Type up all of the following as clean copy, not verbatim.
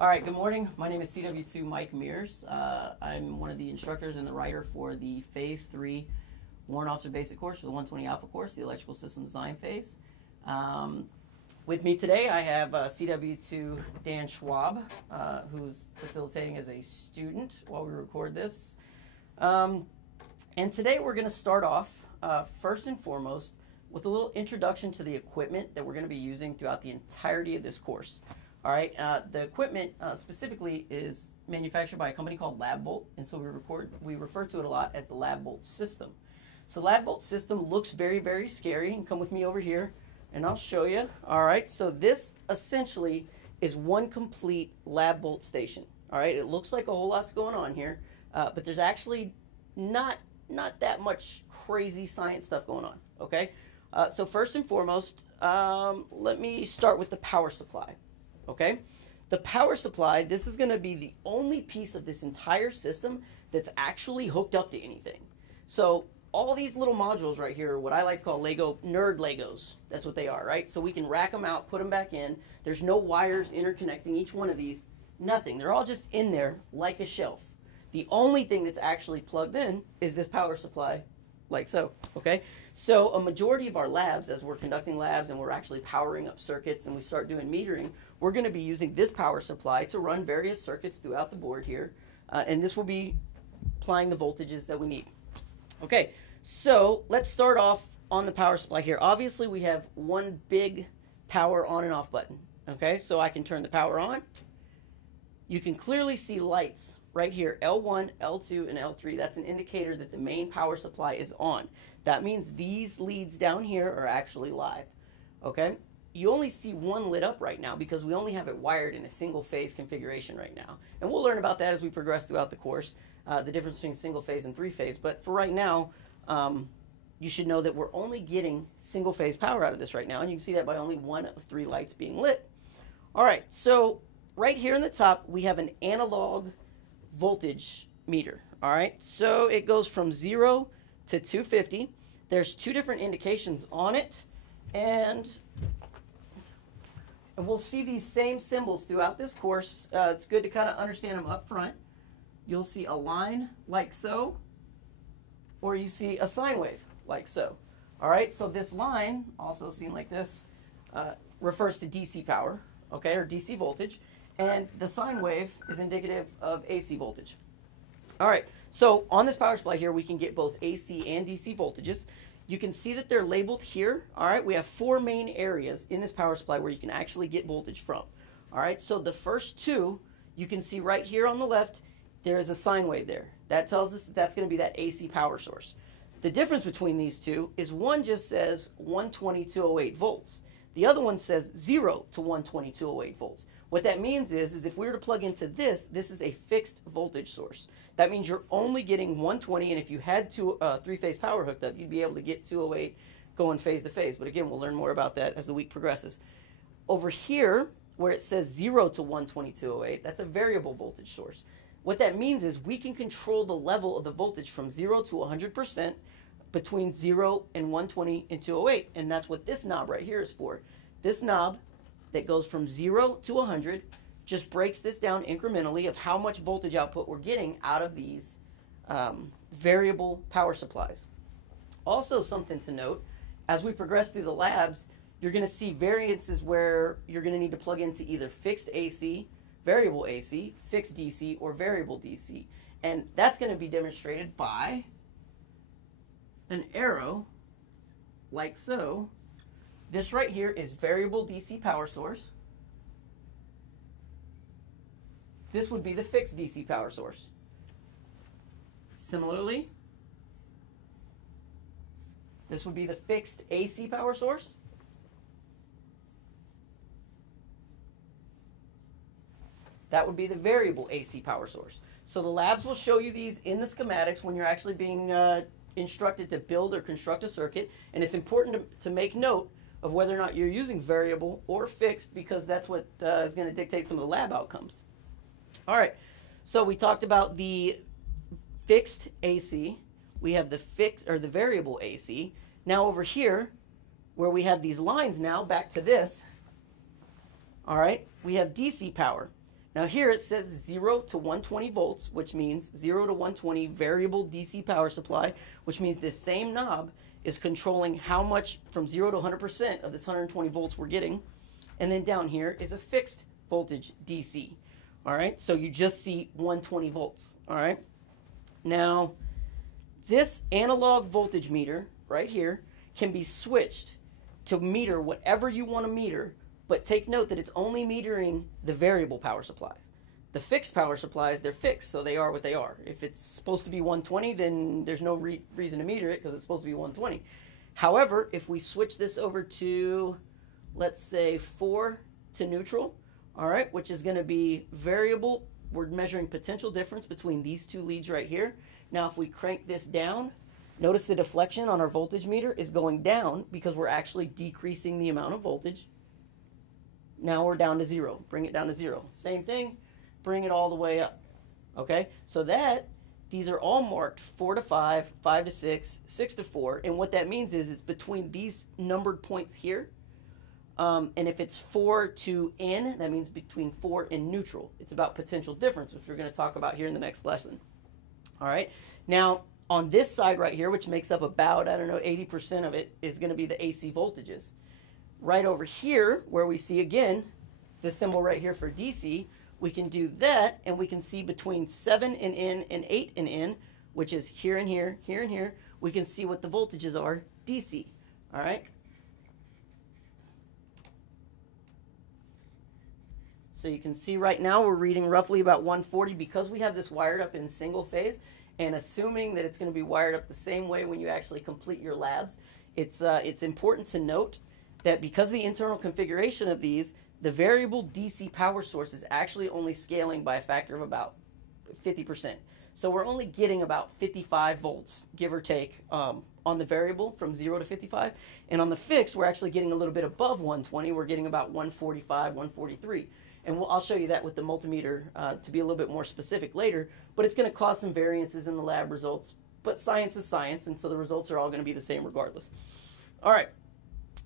All right, good morning. My name is CW2 Mike Mears. I'm one of the instructors and the writer for the Phase 3 Warrant Officer Basic course for the 120 Alpha course, the Electrical System Design phase. With me today, I have CW2 Dan Schwab, who's facilitating as a student while we record this. And today we're going to start off, first and foremost, with a little introduction to the equipment that we're going to be using throughout the entirety of this course. All right, the equipment specifically is manufactured by a company called LabVolt, and so we refer to it a lot as the LabVolt system. So LabVolt system looks very, very scary, and come with me over here, and I'll show you. All right, so this essentially is one complete LabVolt station. All right, it looks like a whole lot's going on here, but there's actually not that much crazy science stuff going on. Okay, so first and foremost, let me start with the power supply. Okay, the power supply, this is going to be the only piece of this entire system that's actually hooked up to anything. So all these little modules right here are what I like to call nerd Legos. That's what they are, right? So we can rack them out, put them back in. There's no wires interconnecting each one of these. Nothing. They're all just in there like a shelf. The only thing that's actually plugged in is this power supply, like so, okay? So a majority of our labs, as we're conducting labs and we're actually powering up circuits and we start doing metering, we're going to be using this power supply to run various circuits throughout the board here, and this will be applying the voltages that we need. Okay, so let's start off on the power supply here. Obviously, we have one big power on and off button, okay? So I can turn the power on. You can clearly see lights right here, L1, L2, and L3. That's an indicator that the main power supply is on. That means these leads down here are actually live, okay? You only see one lit up right now because we only have it wired in a single phase configuration right now. And we'll learn about that as we progress throughout the course, the difference between single phase and three phase. But for right now, you should know that we're only getting single phase power out of this right now. And you can see that by only one of three lights being lit. All right, so right here in the top, we have an analog voltage meter. All right, so it goes from 0 to 250. There's two different indications on it, and we'll see these same symbols throughout this course. It's good to kind of understand them up front. You'll see a line like so, or you see a sine wave like so. All right, so this line, also seen like this, refers to DC power, okay, or DC voltage, and the sine wave is indicative of AC voltage. All right, so on this power supply here, we can get both AC and DC voltages. You can see that they're labeled here. All right, we have four main areas in this power supply where you can actually get voltage from. All right, so the first two, you can see right here on the left, there is a sine wave there. That tells us that that's going to be that AC power source. The difference between these two is one just says 120-208 volts. The other one says 0 to 120-208 volts. What that means is if we were to plug into this is a fixed voltage source. That means you're only getting 120, and if you had three-phase power hooked up, you'd be able to get 208 going phase to phase. But again, we'll learn more about that as the week progresses. Over here, where it says 0 to 120-208, that's a variable voltage source. What that means is we can control the level of the voltage from 0 to 100% between 0 and 120 and 208, and that's what this knob right here is for. This knob that goes from 0 to 100 just breaks this down incrementally of how much voltage output we're getting out of these variable power supplies. Also, something to note, as we progress through the labs, you're going to see variances where you're going to need to plug into either fixed AC, variable AC, fixed DC, or variable DC. And that's going to be demonstrated by an arrow like so. This right here is variable DC power source. This would be the fixed DC power source. Similarly, this would be the fixed AC power source. That would be the variable AC power source. So the labs will show you these in the schematics when you're actually being instructed to build or construct a circuit. And it's important to make note of whether or not you're using variable or fixed, because that's what is going to dictate some of the lab outcomes. All right, so we talked about the fixed AC. We have the fixed or the variable AC. Now over here, where we have these lines now, back to this, all right, we have DC power. Now here it says 0 to 120 volts, which means 0 to 120 variable DC power supply, which means this same knob is controlling how much from 0 to 100% of this 120 volts we're getting. And then down here is a fixed voltage DC. All right, so you just see 120 volts. All right. Now, this analog voltage meter right here can be switched to meter whatever you want to meter, but take note that it's only metering the variable power supplies. The fixed power supplies, they're fixed, so they are what they are. If it's supposed to be 120, then there's no reason to meter it because it's supposed to be 120. However, if we switch this over to, let's say, 4 to neutral, all right, which is going to be variable, we're measuring potential difference between these two leads right here. Now, if we crank this down, notice the deflection on our voltage meter is going down because we're actually decreasing the amount of voltage. Now we're down to 0. Bring it down to 0. Same thing, bring it all the way up. Okay, so these are all marked 4 to 5, 5 to 6, 6 to 4, and what that means is it's between these numbered points here. And if it's 4 to N, that means between 4 and neutral. It's about potential difference, which we're going to talk about here in the next lesson. All right. Now, on this side right here, which makes up about, 80% of it, is going to be the AC voltages. Right over here, where we see, again, this symbol right here for DC, we can do that, and we can see between 7 in N and 8 in N, which is here and here, here and here, we can see what the voltages are DC. All right. So you can see right now we're reading roughly about 140 because we have this wired up in single phase, and assuming that it's going to be wired up the same way when you actually complete your labs, it's important to note that because of the internal configuration of these, the variable DC power source is actually only scaling by a factor of about 50%. So we're only getting about 55 volts, give or take, on the variable from 0 to 55. And on the fixed, we're actually getting a little bit above 120. We're getting about 145, 143. And I'll show you that with the multimeter to be a little bit more specific later. But it's going to cause some variances in the lab results. But science is science, and so the results are all going to be the same regardless. All right.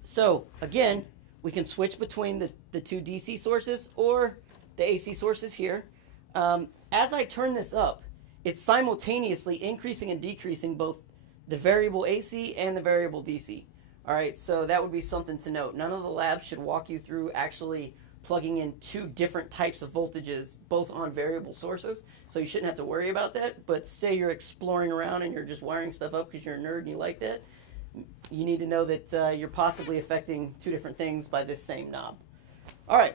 So, again, we can switch between the two DC sources or the AC sources here. As I turn this up, it's simultaneously increasing and decreasing both the variable AC and the variable DC. All right, so that would be something to note. None of the labs should walk you through actually plugging in two different types of voltages, both on variable sources, so you shouldn't have to worry about that. But say you're exploring around and you're just wiring stuff up because you're a nerd and you like that, you need to know that you're possibly affecting two different things by this same knob. All right,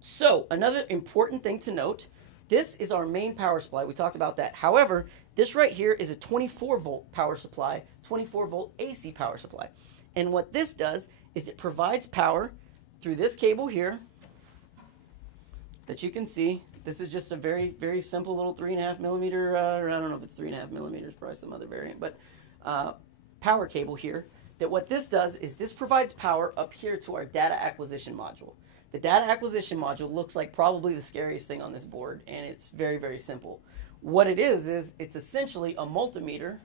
so another important thing to note, this is our main power supply. We talked about that. However, this right here is a 24-volt power supply, 24-volt AC power supply. And what this does is it provides power through this cable here that you can see. This is just a very, very simple little 3.5 millimeter, or I don't know if it's 3.5 millimeters, probably some other variant, but power cable here. That what this does is this provides power up here to our data acquisition module. The data acquisition module looks like probably the scariest thing on this board, and it's very, very simple. What it is it's essentially a multimeter,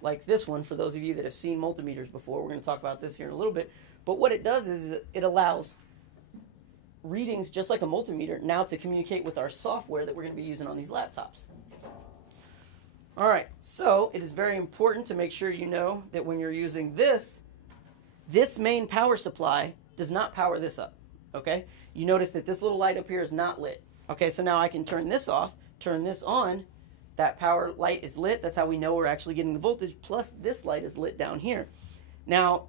like this one, for those of you that have seen multimeters before. We're going to talk about this here in a little bit. But what it does is it allows readings just like a multimeter now to communicate with our software that we're going to be using on these laptops. All right, so it is very important to make sure you know that when you're using this main power supply does not power this up, okay? You notice that this little light up here is not lit. Okay, so now I can turn this off, turn this on. That power light is lit. That's how we know we're actually getting the voltage, plus this light is lit down here. Now,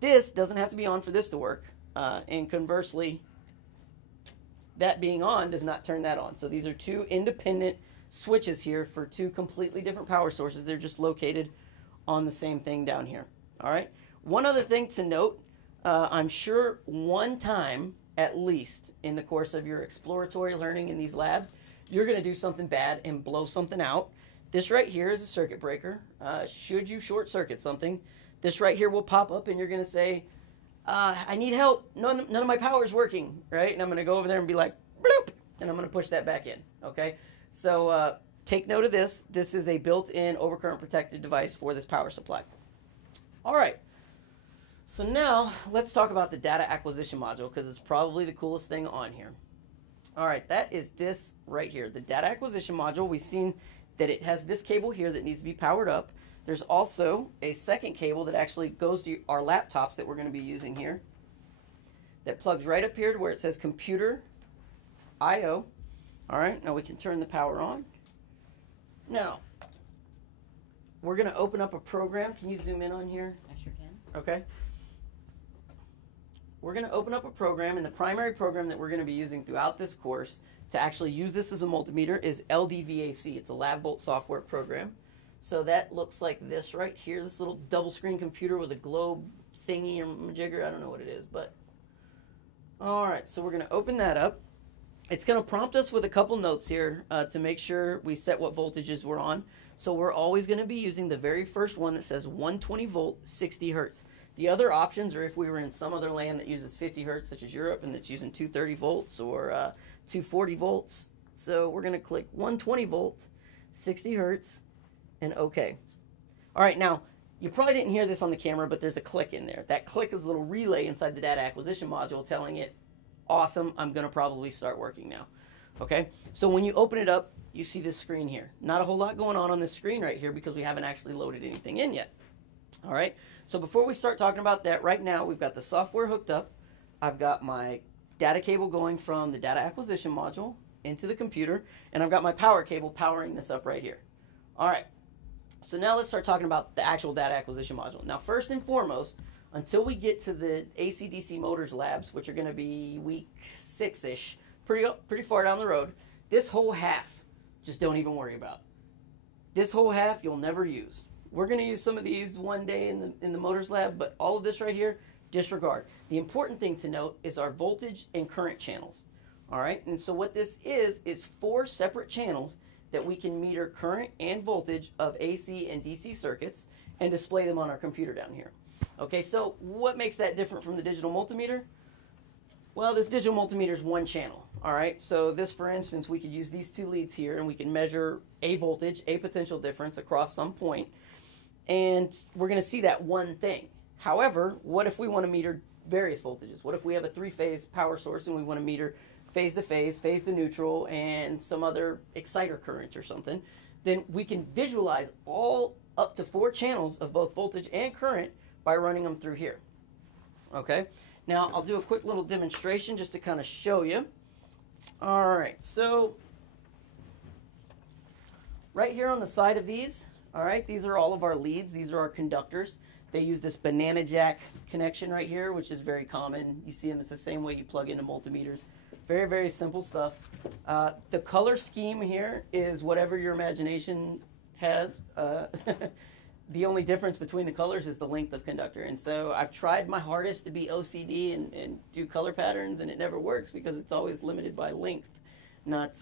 this doesn't have to be on for this to work, and conversely, that being on does not turn that on. So these are two independent switches here for two completely different power sources. They're just located on the same thing down here. All right. One other thing to note, I'm sure one time at least in the course of your exploratory learning in these labs, you're going to do something bad and blow something out. This right here is a circuit breaker. Should you short circuit something, this right here will pop up and you're going to say, I need help. None of my power is working, right? And I'm going to go over there and be like, bloop, and I'm going to push that back in, okay? So take note of this. This is a built-in overcurrent protected device for this power supply. All right. So now let's talk about the data acquisition module because it's probably the coolest thing on here. All right, that is this right here, the data acquisition module. We've seen that it has this cable here that needs to be powered up. There's also a second cable that actually goes to our laptops that we're going to be using here that plugs right up here to where it says computer I/O. All right, now we can turn the power on. Now, we're going to open up a program. Can you zoom in on here? I sure can. Okay. We're going to open up a program, and the primary program that we're going to be using throughout this course to actually use this as a multimeter is LDVAC. It's a LabVolt software program. So that looks like this right here, this little double screen computer with a globe thingy or majigger. I don't know what it is, but all right, so we're going to open that up. It's going to prompt us with a couple notes here to make sure we set what voltages we're on. So we're always going to be using the very first one that says 120 volt, 60 hertz. The other options are if we were in some other land that uses 50 hertz, such as Europe, and that's using 230 volts or 240 volts. So we're going to click 120 volt, 60 hertz, and OK. All right, now, you probably didn't hear this on the camera, but there's a click in there. That click is a little relay inside the data acquisition module telling it, awesome, I'm going to probably start working now. Okay, so when you open it up, you see this screen here. Not a whole lot going on this screen right here because we haven't actually loaded anything in yet. All right, so before we start talking about that, right now we've got the software hooked up. I've got my data cable going from the data acquisition module into the computer, and I've got my power cable powering this up right here. All right, so now let's start talking about the actual data acquisition module. Now, first and foremost, until we get to the AC/DC motors labs, which are going to be week 6-ish, pretty far down the road, this whole half, just don't even worry about. This whole half you'll never use. We're going to use some of these one day in the motors lab, but all of this right here, disregard. The important thing to note is our voltage and current channels. All right, and so what this is 4 separate channels that we can meter current and voltage of AC and DC circuits and display them on our computer down here. Okay, so what makes that different from the digital multimeter? Well, this digital multimeter is one channel. All right, so this, for instance, we could use these 2 leads here and we can measure a voltage, a potential difference across some point, and we're going to see that one thing. However, what if we want to meter various voltages? What if we have a 3-phase power source and we want to meter phase to phase, phase to neutral, and some other exciter current or something? Then we can visualize all up to 4 channels of both voltage and current by running them through here. Okay, now I'll do a quick little demonstration just to kind of show you. All right, so right here on the side of these, all right, these are all of our leads. These are our conductors. They use this banana jack connection right here, which is very common. You see them, it's the same way you plug into multimeters. Very, very simple stuff. The color scheme here is whatever your imagination has. The only difference between the colors is the length of conductor. And so I've tried my hardest to be OCD and do color patterns, and it never works because it's always limited by length, not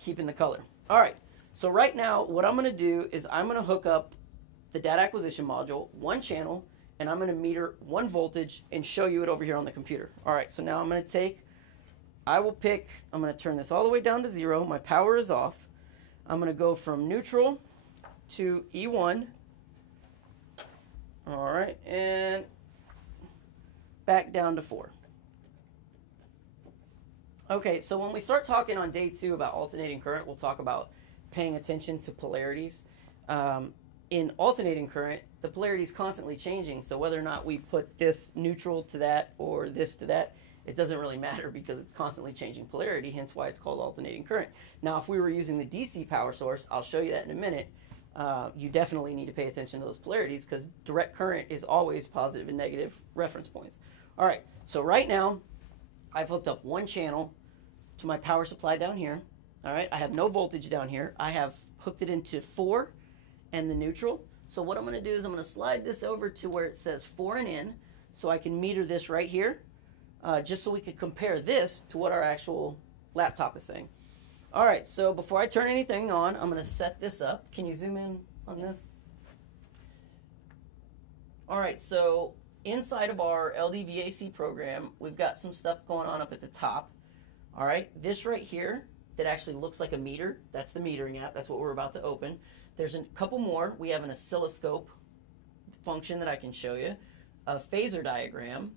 keeping the color. All right, so right now what I'm going to do is I'm going to hook up the data acquisition module, 1 channel, and I'm going to meter 1 voltage and show you it over here on the computer. All right, so now I'm going to I'm going to turn this all the way down to 0. My power is off. I'm going to go from neutral to E1. All right, and back down to 4. Okay, so when we start talking on day 2 about alternating current, we'll talk about paying attention to polarities. In alternating current, the polarity is constantly changing, so whether or not we put this neutral to that or this to that, it doesn't really matter because it's constantly changing polarity, hence why it's called alternating current. Now, if we were using the DC power source, I'll show you that in a minute, you definitely need to pay attention to those polarities because direct current is always positive and negative reference points. All right, so right now, I've hooked up 1 channel to my power supply down here. All right, I have no voltage down here. I have hooked it into 4 and the neutral. So what I'm going to do is I'm going to slide this over to where it says 4 and in so I can meter this right here. Just so we could compare this to what our actual laptop is saying. All right, so before I turn anything on, I'm going to set this up. Can you zoom in on this? All right, so inside of our LDVAC program, we've got some stuff going on up at the top. All right, this right here that actually looks like a meter, that's the metering app. That's what we're about to open. There's a couple more. We have an oscilloscope function that I can show you, a phasor diagram,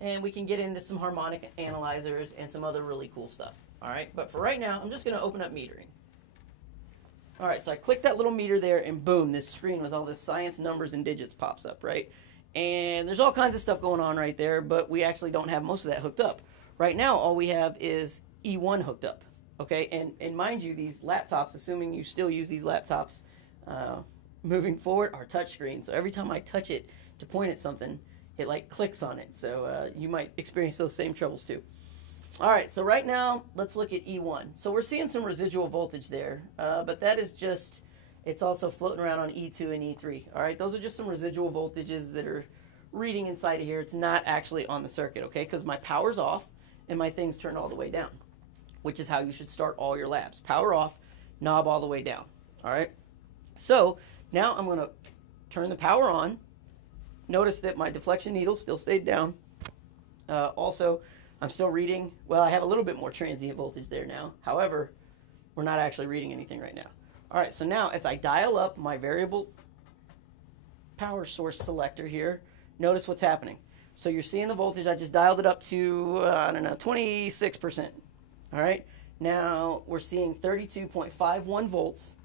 and we can get into some harmonic analyzers and some other really cool stuff. All right, but for right now, I'm just going to open up metering. All right, so I click that little meter there, and boom, this screen with all this science, numbers, and digits pops up, right? And there's all kinds of stuff going on right there, but we actually don't have most of that hooked up. Right now, all we have is E1 hooked up, okay? And mind you, these laptops, assuming you still use these laptops moving forward, are touchscreen. So every time I touch it to point at something, it like clicks on it. So you might experience those same troubles too. All right, so right now, let's look at E1. So we're seeing some residual voltage there, but that is just, it's also floating around on E2 and E3. All right, those are just some residual voltages that are reading inside of here. It's not actually on the circuit, okay, because my power's off and my thing's turned all the way down, which is how you should start all your labs. Power off, knob all the way down, all right? So now I'm going to turn the power on. Notice that my deflection needle still stayed down. Also, I'm still reading, well, I have a little bit more transient voltage there now. However, we're not actually reading anything right now. All right, so now as I dial up my variable power source selector here, notice what's happening. So you're seeing the voltage, I just dialed it up to, I don't know, 26%. All right, now we're seeing 32.51 volts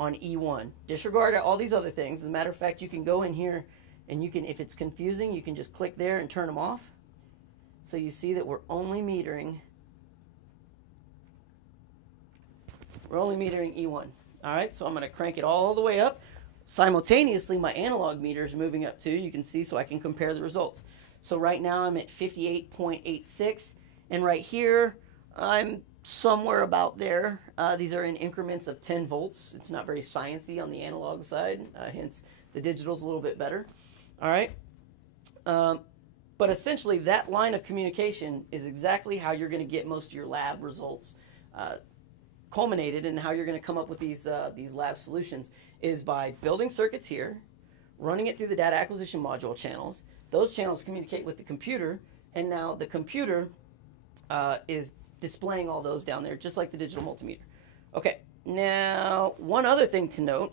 on E1. Disregard all these other things. As a matter of fact, you can go in here and you can, if it's confusing, you can just click there and turn them off. So you see that we're only metering E1. All right, so I'm going to crank it all the way up. Simultaneously, my analog meter is moving up too. You can see, so I can compare the results. So right now I'm at 58.86, and right here I'm somewhere about there. These are in increments of 10 volts. It's not very sciencey on the analog side, hence the digital's a little bit better. All right. But essentially, that line of communication is exactly how you're going to get most of your lab results culminated, and how you're going to come up with these lab solutions is by building circuits here, running it through the data acquisition module channels. Those channels communicate with the computer, and now the computer is displaying all those down there, just like the digital multimeter. Okay, now one other thing to note.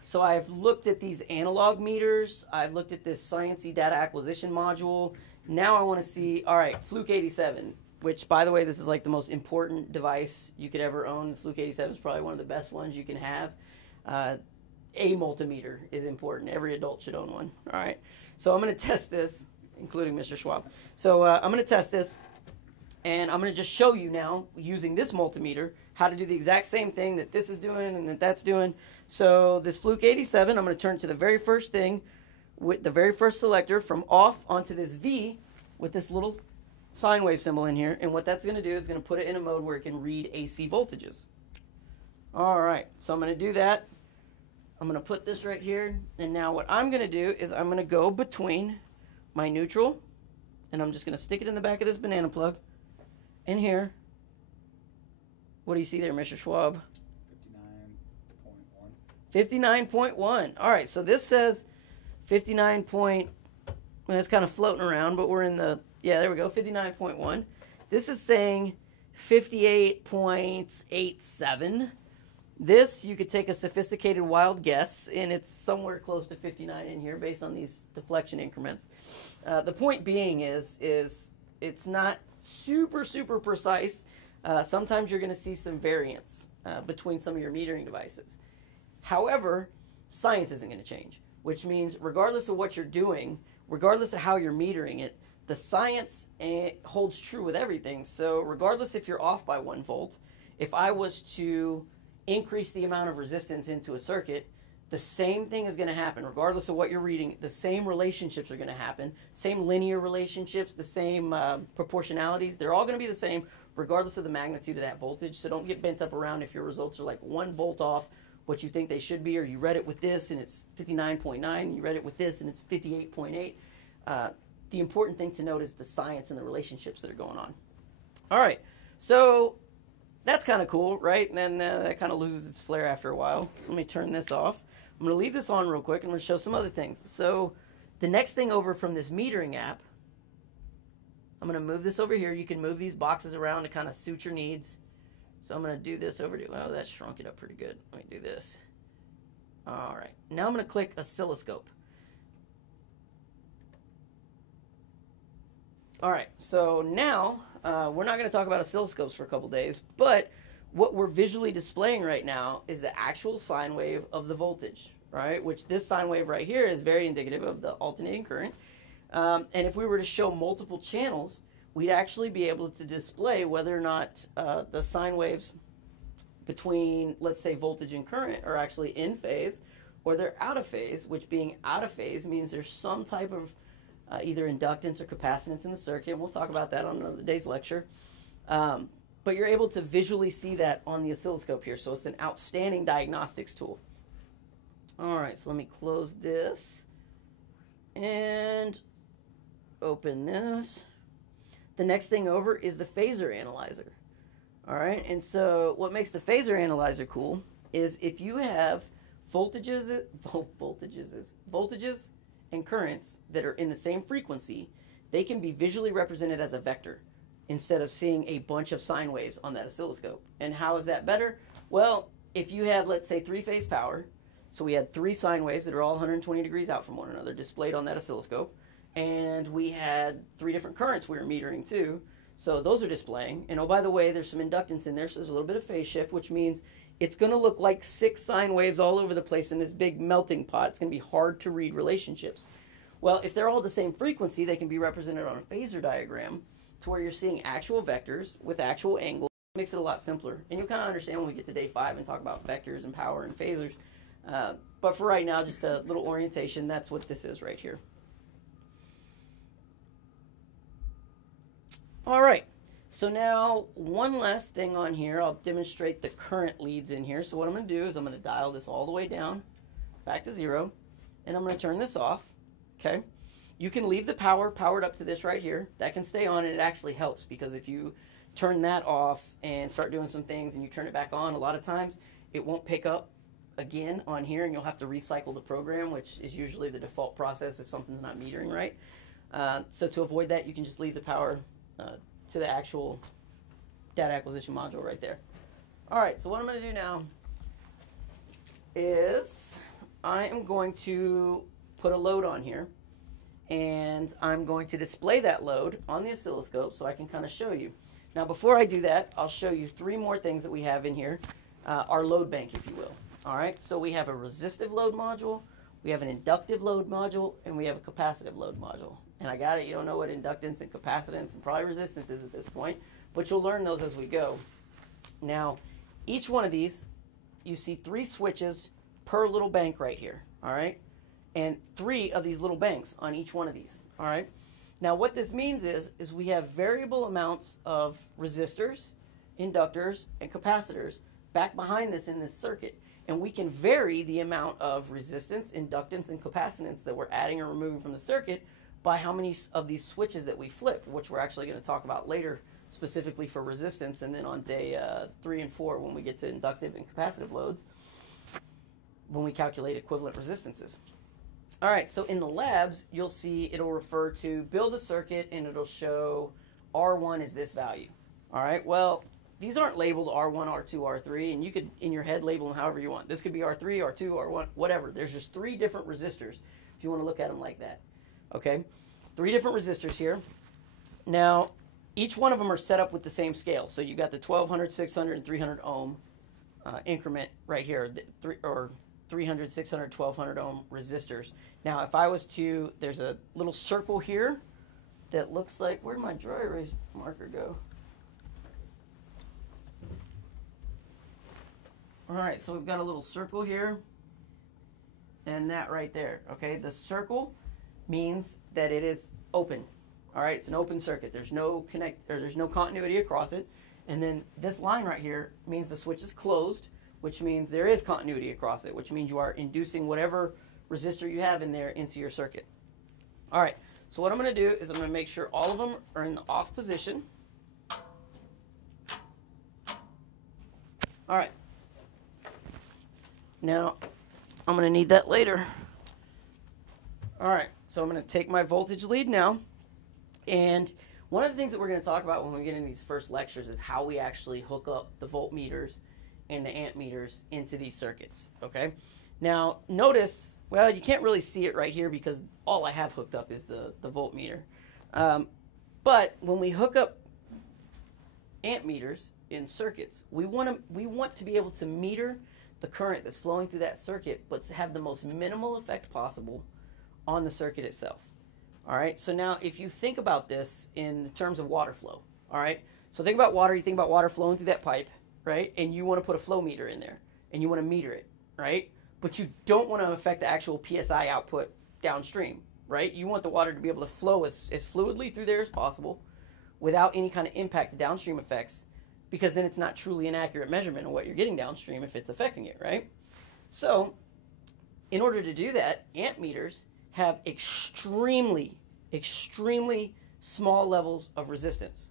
So I've looked at these analog meters. I've looked at this sciencey data acquisition module. Now I want to see, all right, Fluke 87, which, by the way, this is like the most important device you could ever own. Fluke 87 is probably one of the best ones you can have. A multimeter is important. Every adult should own one. All right. So I'm going to test this, including Mr. Schwab. So I'm going to test this, and I'm going to just show you now, using this multimeter, how to do the exact same thing that this is doing and that that's doing. So this Fluke 87, I'm going to turn to the very first thing with the very first selector from off onto this V with this little sine wave symbol in here. And what that's going to do is going to put it in a mode where it can read AC voltages. All right, so I'm going to do that. I'm going to put this right here. And now what I'm going to do is I'm going to go between my neutral, and I'm just going to stick it in the back of this banana plug in here. What do you see there, Mr. Schwab? 59.1. All right, so this says 59 point, well, it's kind of floating around, but we're in the, yeah, there we go, 59.1. This is saying 58.87. This, you could take a sophisticated wild guess, and it's somewhere close to 59 in here based on these deflection increments. The point being is it's not super precise. Sometimes you're going to see some variance between some of your metering devices. However, science isn't going to change, which means regardless of what you're doing, regardless of how you're metering it, the science holds true with everything. So regardless if you're off by 1 volt, if I was to increase the amount of resistance into a circuit, the same thing is going to happen. Regardless of what you're reading, the same relationships are going to happen, same linear relationships, the same proportionalities. They're all going to be the same regardless of the magnitude of that voltage. So don't get bent up around if your results are like 1 volt off what you think they should be, or you read it with this and it's 59.9, you read it with this and it's 58.8. The important thing to note is the science and the relationships that are going on. All right, so that's kind of cool, right? And then that kind of loses its flair after a while. So let me turn this off. I'm going to leave this on real quick, and I'm going to show some other things. So the next thing over from this metering app, I'm going to move this over here. You can move these boxes around to kind of suit your needs. So I'm going to do this over to, well, that shrunk it up pretty good. Let me do this. All right. Now I'm going to click oscilloscope. All right, so now we're not going to talk about oscilloscopes for a couple days, but what we're visually displaying right now is the actual sine wave of the voltage, right? Which this sine wave right here is very indicative of the alternating current. And if we were to show multiple channels, we'd actually be able to display whether or not the sine waves between, let's say, voltage and current are actually in phase or they're out of phase, which being out of phase means there's some type of either inductance or capacitance in the circuit. And we'll talk about that on another day's lecture. But you're able to visually see that on the oscilloscope here. So it's an outstanding diagnostics tool. All right, so let me close this and open this. The next thing over is the phasor analyzer. All right, and so what makes the phasor analyzer cool is if you have voltages and currents that are in the same frequency, they can be visually represented as a vector instead of seeing a bunch of sine waves on that oscilloscope. And how is that better? Well, if you had, let's say, three-phase power, so we had three sine waves that are all 120 degrees out from one another displayed on that oscilloscope, and we had three different currents we were metering too, so those are displaying. And oh, by the way, there's some inductance in there, so there's a little bit of phase shift, which means it's going to look like six sine waves all over the place in this big melting pot. It's going to be hard to read relationships. Well, if they're all the same frequency, they can be represented on a phasor diagram to where you're seeing actual vectors with actual angles. It makes it a lot simpler. And you'll kind of understand when we get to day 5 and talk about vectors and power and phasors. But for right now, just a little orientation. That's what this is right here. All right. So now one last thing on here. I'll demonstrate the current leads in here. So what I'm going to do is I'm going to dial this all the way down, back to 0, and I'm going to turn this off. Okay. You can leave the power powered up to this right here. That can stay on, and it actually helps because if you turn that off and start doing some things and you turn it back on, a lot of times it won't pick up again on here, and you'll have to recycle the program, which is usually the default process if something's not metering right. So to avoid that, you can just leave the power to the actual data acquisition module right there. All right, so what I'm going to do now is I am going to put a load on here, and I'm going to display that load on the oscilloscope so I can kind of show you. Now, before I do that, I'll show you 3 more things that we have in here, our load bank, if you will. All right, so we have a resistive load module, we have an inductive load module, and we have a capacitive load module. And I got it, you don't know what inductance and capacitance and probably resistance is at this point, but you'll learn those as we go. Now, each one of these, you see 3 switches per little bank right here, all right? And 3 of these little banks on each one of these, all right? Now, what this means is we have variable amounts of resistors, inductors, and capacitors back behind this in this circuit. And we can vary the amount of resistance, inductance, and capacitance that we're adding or removing from the circuit by how many of these switches that we flip, which we're actually going to talk about later, specifically for resistance, and then on day 3 and 4 when we get to inductive and capacitive loads, when we calculate equivalent resistances. All right, so in the labs, you'll see it'll refer to build a circuit, and it'll show R1 is this value. All right, well, these aren't labeled R1, R2, R3, and you could, in your head, label them however you want. This could be R3, R2, R1, whatever. There's just 3 different resistors, if you want to look at them like that. Okay, 3 different resistors here. Now, each one of them are set up with the same scale. So you got the 1200, 600, and 300 ohm increment right here, or 300, 600, 1200 ohm resistors. Now, if I was to, there's a little circle here that looks like, where'd my dry erase marker go? All right, so we've got a little circle here and that right there, okay? The circle means that it is open. All right, it's an open circuit. There's no there's no continuity across it. And then this line right here means the switch is closed, which means there is continuity across it, which means you are inducing whatever resistor you have in there into your circuit. All right, so what I'm going to do is I'm going to make sure all of them are in the off position. All right. Now, I'm going to need that later. All right, so I'm going to take my voltage lead now. And one of the things that we're going to talk about when we get into these first lectures is how we actually hook up the voltmeters and the amp meters into these circuits, okay? Now, notice, well, you can't really see it right here because all I have hooked up is the voltmeter. But when we hook up amp meters in circuits, we want to be able to meter the current that's flowing through that circuit, but to have the most minimal effect possible on the circuit itself. All right, so now if you think about this in terms of water flow, all right, so think about water, you think about water flowing through that pipe, right, and you want to put a flow meter in there, and you want to meter it, right, but you don't want to affect the actual PSI output downstream, right? You want the water to be able to flow as fluidly through there as possible without any kind of impact to downstream effects, because then it's not truly an accurate measurement of what you're getting downstream if it's affecting it, right? So in order to do that, amp meters have extremely small levels of resistance,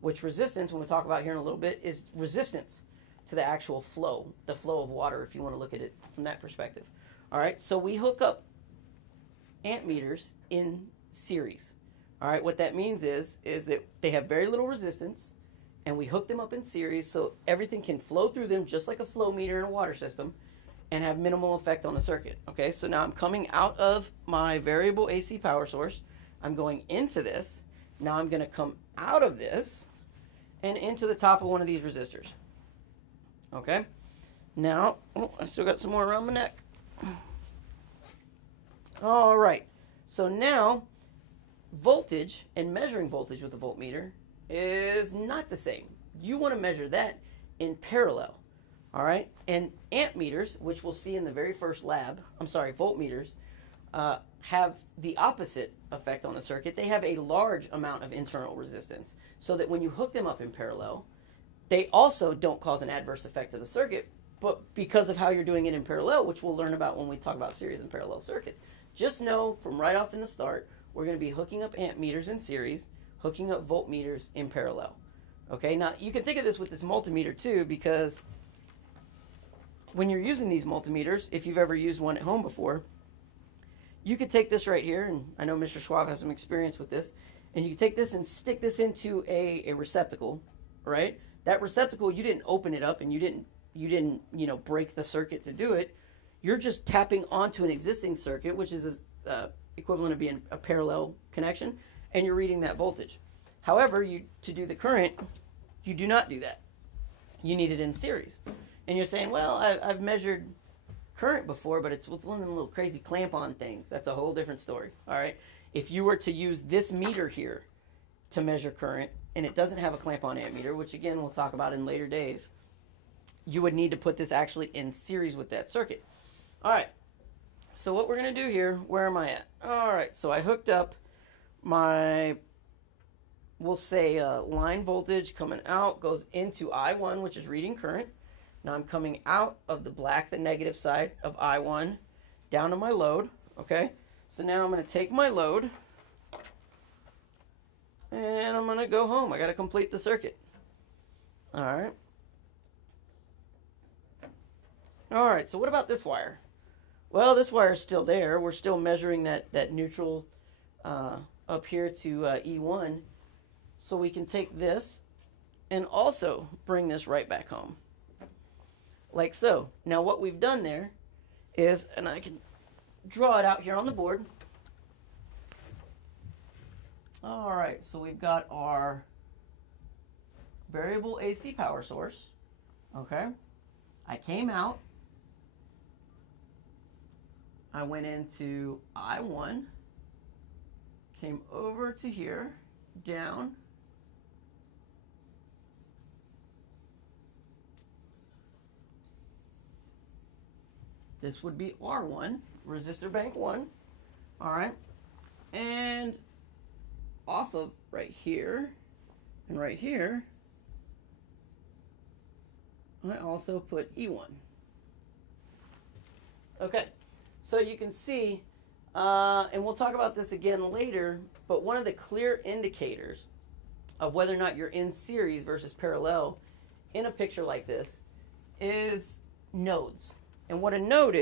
which resistance, when we talk about here in a little bit, is resistance to the actual flow, the flow of water, if you want to look at it from that perspective. All right, so we hook up amp meters in series. All right, what that means is that they have very little resistance, and we hook them up in series so everything can flow through them just like a flow meter in a water system and have minimal effect on the circuit. Okay, so now I'm coming out of my variable AC power source. I'm going into this. Now I'm going to come out of this and into the top of one of these resistors. Okay, now, oh, I still got some more around my neck. All right, so now voltage and measuring voltage with a voltmeter is not the same. You want to measure that in parallel. All right, and amp meters, which we'll see in the very first lab, voltmeters, have the opposite effect on the circuit. They have a large amount of internal resistance, so that when you hook them up in parallel, they also don't cause an adverse effect to the circuit, but because of how you're doing it in parallel, which we'll learn about when we talk about series and parallel circuits, just know from right off in the start, we're going to be hooking up amp meters in series, hooking up voltmeters in parallel. Okay, now you can think of this with this multimeter too, because when you're using these multimeters, if you've ever used one at home before, you could take this right here, and I know Mr. Schwab has some experience with this, and you can take this and stick this into a receptacle, right? That receptacle, you didn't open it up and you didn't break the circuit to do it. You're just tapping onto an existing circuit, which is equivalent to being a parallel connection, and you're reading that voltage. However, to do the current, you do not do that. You need it in series. And you're saying, well, I've measured current before, but it's with one of them little crazy clamp-on things. That's a whole different story, all right? If you were to use this meter here to measure current, and it doesn't have a clamp-on amp meter, which again we'll talk about in later days, you would need to put this actually in series with that circuit. All right, so what we're going to do here, where am I at? All right, so I hooked up my, we'll say line voltage coming out, goes into I1, which is reading current. Now I'm coming out of the black, the negative side of I1, down to my load, okay? So now I'm going to take my load, and I'm going to go home. I got to complete the circuit. All right. All right, so what about this wire? Well, this wire is still there. We're still measuring that neutral up here to E1. So we can take this and also bring this right back home. Like so. Now what we've done there is, and I can draw it out here on the board. All right, so we've got our variable AC power source. Okay. I came out. I went into I1, came over to here, down, this would be R1, resistor bank 1, all right, and off of right here and right here, I also put E1. Okay. So you can see, and we'll talk about this again later, but one of the clear indicators of whether or not you're in series versus parallel in a picture like this is nodes. And what a node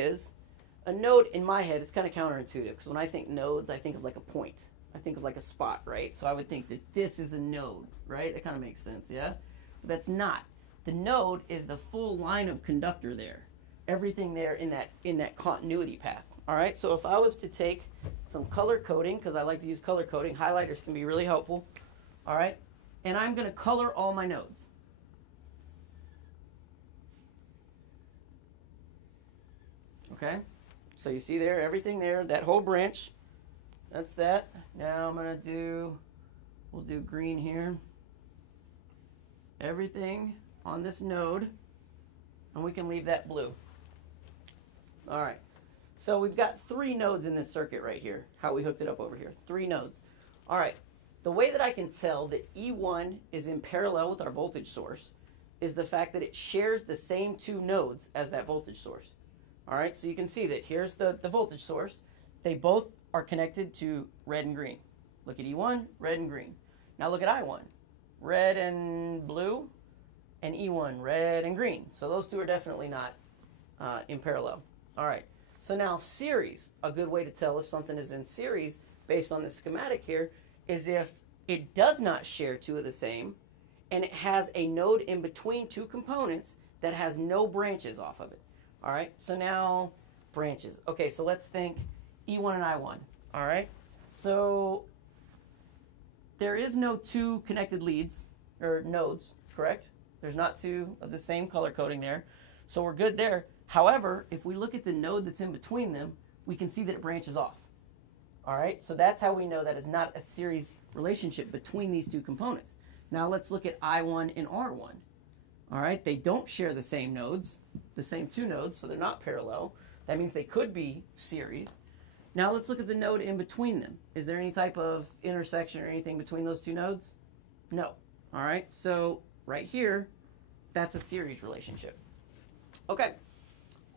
in my head, it's kind of counterintuitive, because when I think nodes, I think of like a point. I think of like a spot, right? So I would think that this is a node, right? That kind of makes sense, yeah? But that's not. The node is the full line of conductor there. Everything there in that continuity path. All right, so if I was to take some color coding, because I like to use color coding, highlighters can be really helpful. All right, and I'm going to color all my nodes. Okay, so you see there, everything there, that whole branch, that's that. Now I'm going to do, we'll do green here. Everything on this node, and we can leave that blue. All right, so we've got 3 nodes in this circuit right here, how we hooked it up over here, 3 nodes. All right, the way that I can tell that E1 is in parallel with our voltage source is the fact that it shares the same 2 nodes as that voltage source. All right, so you can see that here's the voltage source. They both are connected to red and green. Look at E1, red and green. Now look at I1, red and blue, and E1, red and green. So those 2 are definitely not in parallel. All right, so now series, a good way to tell if something is in series based on the schematic here is if it does not share 2 of the same and it has a node in between 2 components that has no branches off of it. All right, so now branches. Okay, so let's think E1 and I1. All right, so there is no 2 connected leads or nodes, correct? There's not 2 of the same color coding there, so we're good there. However, if we look at the node that's in between them, we can see that it branches off. All right, so that's how we know that is not a series relationship between these 2 components. Now let's look at I1 and R1. All right, they don't share the same nodes, the same 2 nodes, so they're not parallel. That means they could be series. Now let's look at the node in between them. Is there any type of intersection or anything between those 2 nodes? No. All right, so right here, that's a series relationship. Okay.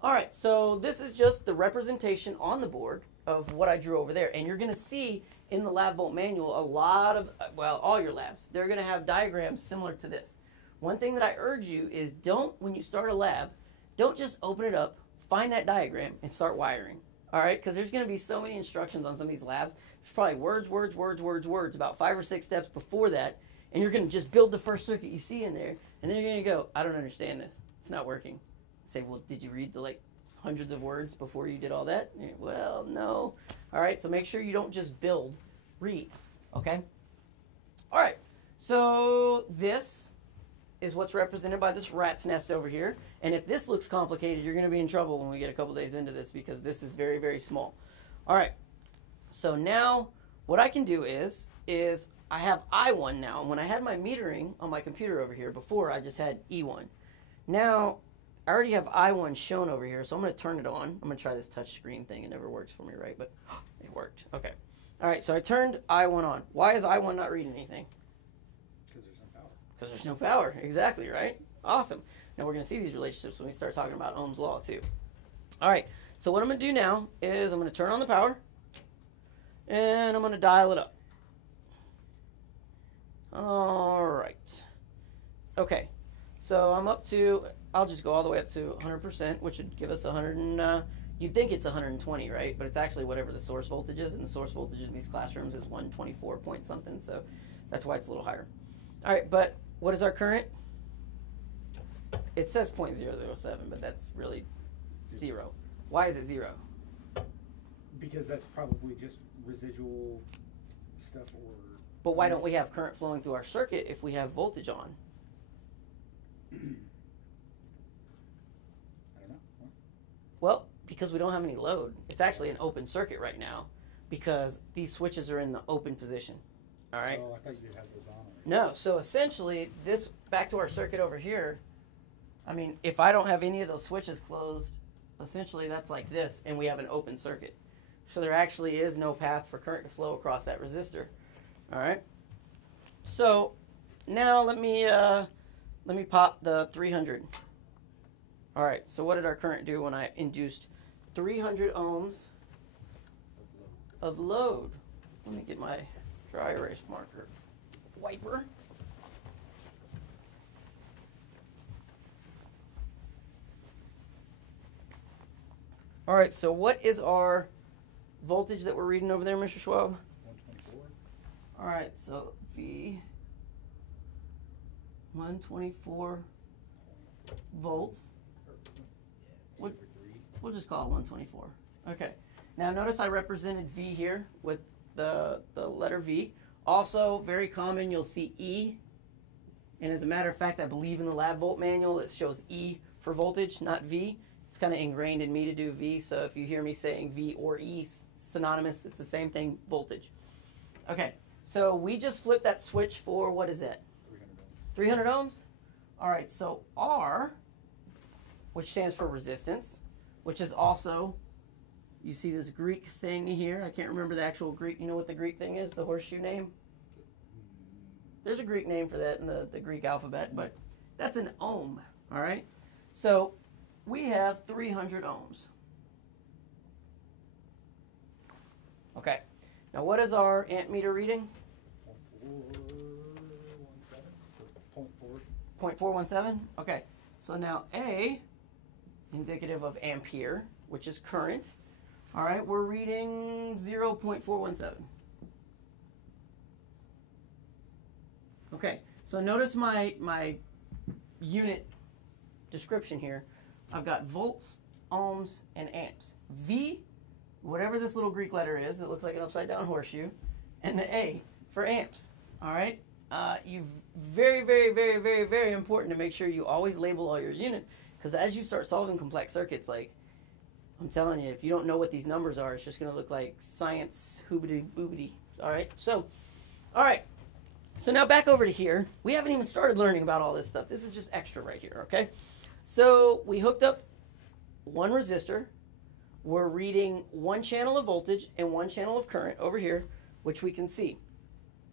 All right, so this is just the representation on the board of what I drew over there. And you're going to see in the LabVolt manual a lot of, well, all your labs, they're going to have diagrams similar to this. One thing that I urge you is don't, when you start a lab, don't just open it up, find that diagram, and start wiring. All right, because there's going to be so many instructions on some of these labs. There's probably words, about 5 or 6 steps before that, and you're going to just build the first circuit you see in there, and then you're going to go, I don't understand this. It's not working. Say, well, did you read the hundreds of words before you did all that? Well, no. All right, so make sure you don't just build, read, okay? All right, so this is what's represented by this rat's nest over here. And if this looks complicated, you're going to be in trouble when we get a couple days into this because this is very, very small. All right, so now what I can do is I have I1 now. And when I had my metering on my computer over here, before I just had E1. Now, I already have I1 shown over here, so I'm going to turn it on. I'm going to try this touch screen thing. It never works for me, right? But it worked. Okay. All right, so I turned I1 on. Why is I1 not reading anything? Because there's no power. Because there's no power. Exactly, right? Awesome. Now we're going to see these relationships when we start talking about Ohm's law, too. All right, so what I'm going to do now is I'm going to turn on the power, and I'm going to dial it up. All right. Okay, so I'm up to, I'll just go all the way up to 100%, which would give us 100 and, you'd think it's 120, right? But it's actually whatever the source voltage is, and the source voltage in these classrooms is 124 point something, so that's why it's a little higher. All right, but what is our current? It says 0.007, but that's really 0. Why is it 0? Because that's probably just residual stuff or... But why don't we have current flowing through our circuit if we have voltage on? I don't know. What? Well, because we don't have any load. It's actually an open circuit right now because these switches are in the open position. All right? Oh, I thought you had those on already. No, so essentially, this, back to our circuit over here, I mean, if I don't have any of those switches closed, essentially that's like this, and we have an open circuit. So there actually is no path for current to flow across that resistor. All right? So now let me pop the 300. All right, so what did our current do when I induced 300 ohms of load? Let me get my dry erase marker wiper. All right, so what is our voltage that we're reading over there, Mr. Schwab? 124. All right, so V 124 volts. We'll just call it 124. Okay. Now notice I represented V here with the letter V. Also, very common, you'll see E. And as a matter of fact, I believe in the LabVolt manual, it shows E for voltage, not V. It's kind of ingrained in me to do V, so if you hear me saying V or E synonymous, it's the same thing, voltage. Okay, so we just flipped that switch for, what is that? 300 ohms? All right, so R, which stands for resistance, which is also, you see this Greek thing here. I can't remember the actual Greek. You know what the Greek thing is, the horseshoe name? There's a Greek name for that in the Greek alphabet, but that's an ohm, all right? So we have 300 ohms. Okay, now what is our amp meter reading? 0.417. Okay, so now A, indicative of ampere, which is current. All right, we're reading 0.417. Okay, so notice my unit description here. I've got volts, ohms, and amps. V, whatever this little Greek letter is, it looks like an upside down horseshoe, and the A for amps. All right, very, very, very, very, very important to make sure you always label all your units, because as you start solving complex circuits, like I'm telling you, if you don't know what these numbers are, it's just going to look like science hoobity boobity. All right, so now back over to here. We haven't even started learning about all this stuff. This is just extra right here, okay? So we hooked up one resistor. We're reading one channel of voltage and one channel of current over here, which we can see.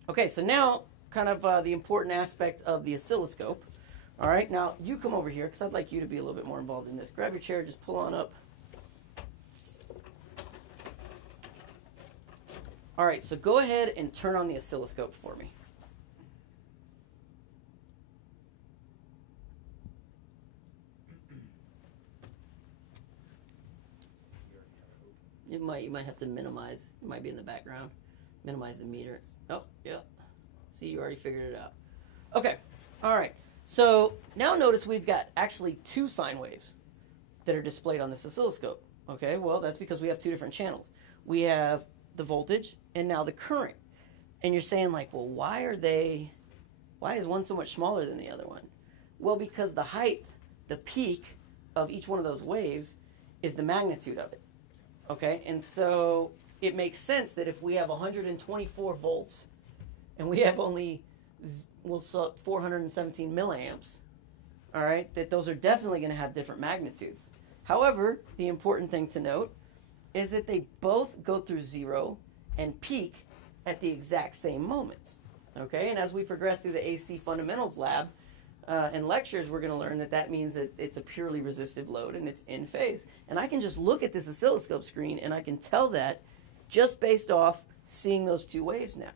Okay, so now kind of the important aspect of the oscilloscope. All right, now you come over here because I'd like you to be a little bit more involved in this. Grab your chair, just pull on up. All right, so go ahead and turn on the oscilloscope for me. You might have to minimize. It might be in the background. Minimize the meter. Oh, yeah. See, you already figured it out. Okay. All right. So now notice we've got actually two sine waves that are displayed on this oscilloscope. Okay. Well, that's because we have two different channels. We have the voltage and now the current. And you're saying like, well, why is one so much smaller than the other one? Well, because the height, the peak of each one of those waves is the magnitude of it. Okay, and so it makes sense that if we have 124 volts and we have only 417 milliamps, all right, that those are definitely going to have different magnitudes. However, the important thing to note is that they both go through zero and peak at the exact same moments. Okay, and as we progress through the AC Fundamentals lab and lectures, we're going to learn that that means that it's a purely resistive load and it's in phase. And I can just look at this oscilloscope screen and I can tell that just based off seeing those two waves now.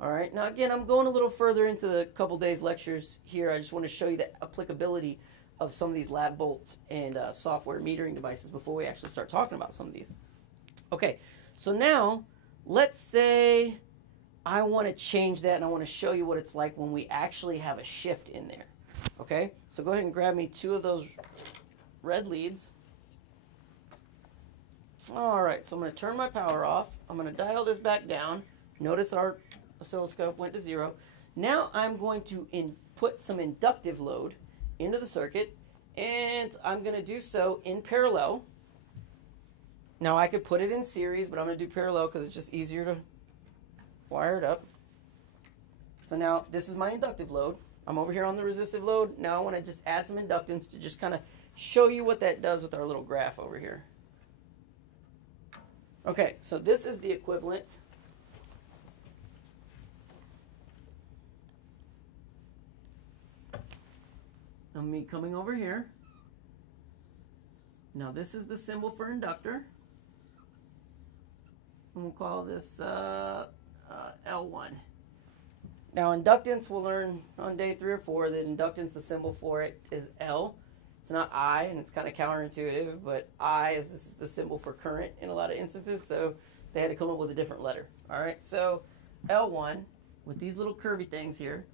All right, now again, I'm going a little further into the couple days lectures here. I just want to show you the applicability of some of these LabVolt and software metering devices before we actually start talking about some of these. Okay, so now let's say I want to change that and I want to show you what it's like when we actually have a shift in there. Okay, so go ahead and grab me two of those red leads. All right, so I'm going to turn my power off. I'm going to dial this back down. Notice our oscilloscope went to zero. Now I'm going to input some inductive load into the circuit, and I'm going to do so in parallel. Now I could put it in series, but I'm going to do parallel because it's just easier to wire it up. So now this is my inductive load. I'm over here on the resistive load. Now I want to just add some inductance to just kind of show you what that does with our little graph over here. Okay, so this is the equivalent of me coming over here. Now this is the symbol for inductor. And we'll call this L1. Now inductance, we'll learn on day 3 or 4 that inductance, the symbol for it is L. It's not I, and it's kind of counterintuitive, but I is the symbol for current in a lot of instances, so they had to come up with a different letter. All right, so L1 with these little curvy things here,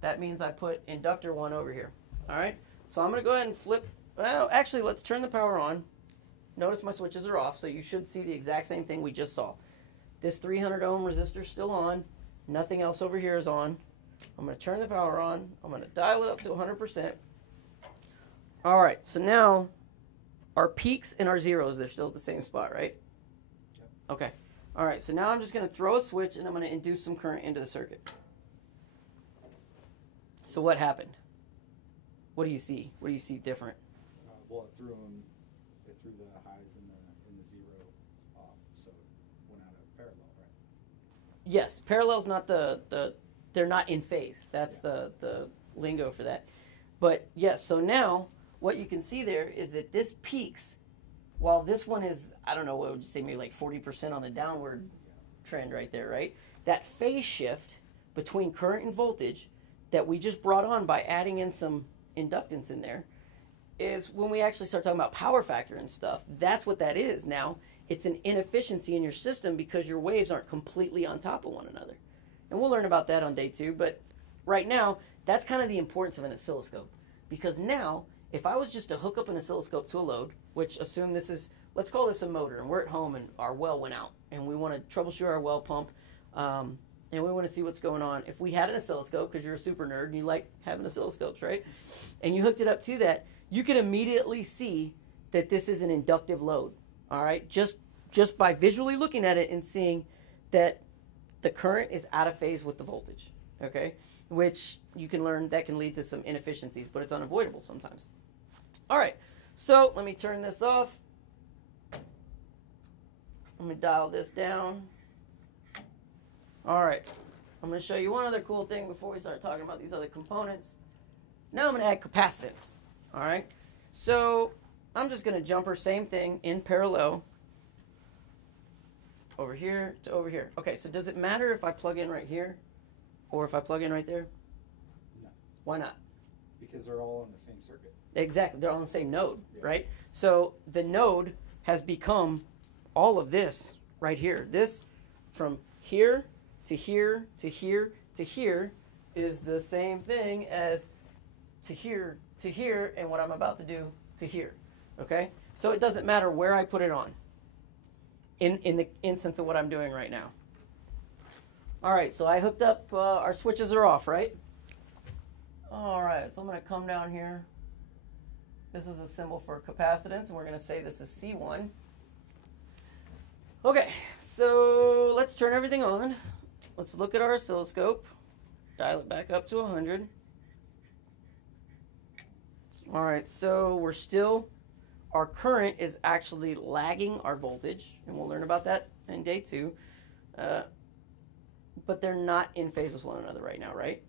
that means I put inductor 1 over here. All right, so I'm going to go ahead and flip. Well, actually, let's turn the power on. Notice my switches are off, so you should see the exact same thing we just saw. This 300 ohm resistor is still on. Nothing else over here is on. I'm going to turn the power on. I'm going to dial it up to 100%. All right, so now our peaks and our zeros, they're still at the same spot, right? Yep. Okay. All right, so now I'm just going to throw a switch and I'm going to induce some current into the circuit. So what happened? What do you see? What do you see different? Well, it threw the highs and the zero off, so it went out of parallel, right? Yes, parallel's not they're not in phase. That's the lingo for that. But yes, so now what you can see there is that this peaks, while this one is, I don't know, what would you say, maybe like 40% on the downward trend right there, right? That phase shift between current and voltage that we just brought on by adding in some inductance in there is when we actually start talking about power factor and stuff. That's what that is now. It's an inefficiency in your system because your waves aren't completely on top of one another. And we'll learn about that on day 2, but right now, that's kind of the importance of an oscilloscope. Because now, if I was just to hook up an oscilloscope to a load, which assume this is, let's call this a motor, and we're at home and our well went out, and we want to troubleshoot our well pump, and we want to see what's going on. If we had an oscilloscope, because you're a super nerd and you like having oscilloscopes, right? And you hooked it up to that, you can immediately see that this is an inductive load, all right? Just by visually looking at it and seeing that the current is out of phase with the voltage, okay? Which you can learn that can lead to some inefficiencies, but it's unavoidable sometimes. All right, so let me turn this off. Let me dial this down. All right, I'm going to show you one other cool thing before we start talking about these other components. Now I'm going to add capacitance, all right? So I'm just going to jumper, same thing, in parallel, over here to over here. Okay, so does it matter if I plug in right here or if I plug in right there? No. Why not? Because they're all on the same circuit. Exactly, they're on the same node, Yeah. right? So the node has become all of this right here. This from here to here to here to here is the same thing as to here, and what I'm about to do to here, okay? So it doesn't matter where I put it on in the instance of what I'm doing right now. All right, so I hooked up, our switches are off, right? All right, so I'm going to come down here. This is a symbol for capacitance, and we're going to say this is C1. Okay, so let's turn everything on. Let's look at our oscilloscope. Dial it back up to 100. All right, so we're still, our current is actually lagging our voltage, and we'll learn about that in day 2. But they're not in phase with one another right now, right?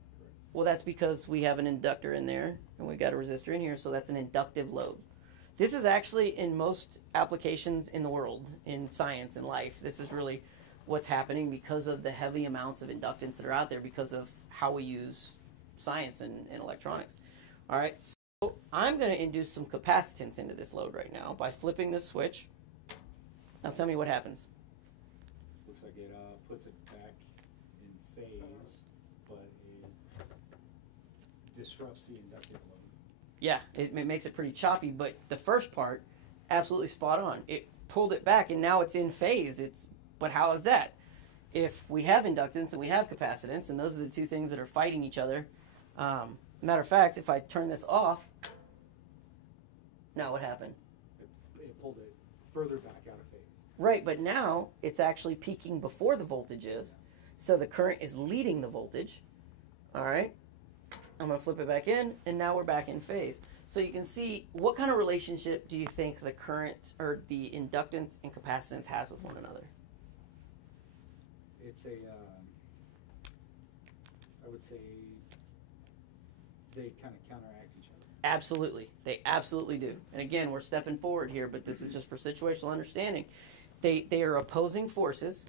Well, that's because we have an inductor in there, and we've got a resistor in here, so that's an inductive load. This is actually in most applications in the world, in science and life. This is really what's happening because of the heavy amounts of inductance that are out there because of how we use science and electronics. All right, so I'm going to induce some capacitance into this load right now by flipping this switch. Now tell me what happens. Looks like it puts it back in phase, but it disrupts the inductive load. Yeah, it makes it pretty choppy, but the first part, absolutely spot on. It pulled it back, and now it's in phase. But how is that? If we have inductance and we have capacitance, and those are the two things that are fighting each other. Matter of fact, if I turn this off, now what happened? It pulled it further back out of phase. Right, but now it's actually peaking before the voltage is, so the current is leading the voltage. All right, I'm going to flip it back in, and now we're back in phase. So you can see, what kind of relationship do you think the current or the inductance and capacitance has with one another? It's a, I would say, they kind of counteract each other. Absolutely. They absolutely do. And again, we're stepping forward here, but this is just for situational understanding. They are opposing forces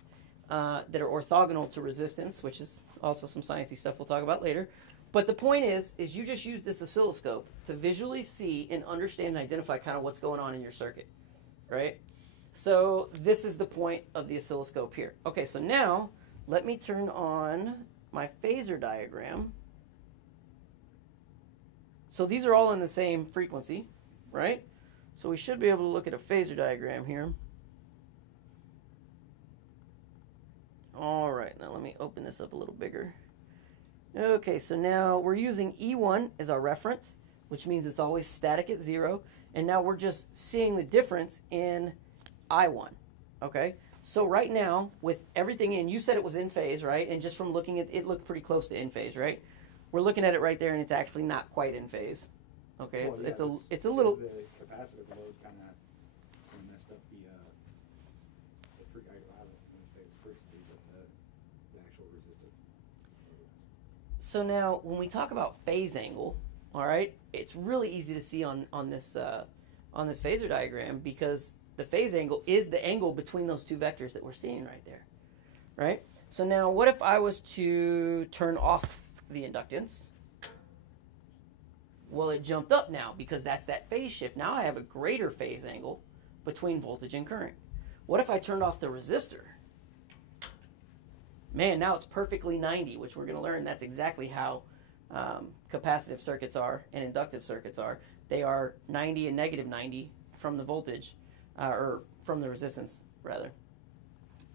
that are orthogonal to resistance, which is also some sciencey stuff we'll talk about later. But the point is you just use this oscilloscope to visually see and understand and identify kind of what's going on in your circuit, right? So this is the point of the oscilloscope here. Okay, so now let me turn on my phasor diagram. So these are all in the same frequency, right? So we should be able to look at a phasor diagram here. All right, now let me open this up a little bigger. Okay, so now we're using E1 as our reference, which means it's always static at 0. And now we're just seeing the difference in I1. Okay, so right now with everything in, you said it was in phase, right? And just from looking at it, looked pretty close to in phase, right? We're looking at it right there, and it's actually not quite in phase. Okay, Well, it's a little. The capacitive load kind of messed up the I don't want to say frequency, but the actual resistance. So now, when we talk about phase angle, all right, it's really easy to see on this phasor diagram, because the phase angle is the angle between those two vectors that we're seeing right there, right? So now, what if I was to turn off the inductance? Well, it jumped up now because that's that phase shift. Now I have a greater phase angle between voltage and current. What if I turned off the resistor? Man, now it's perfectly 90, which we're going to learn that's exactly how capacitive circuits are and inductive circuits are. They are 90 and negative 90 from the voltage, or from the resistance, rather.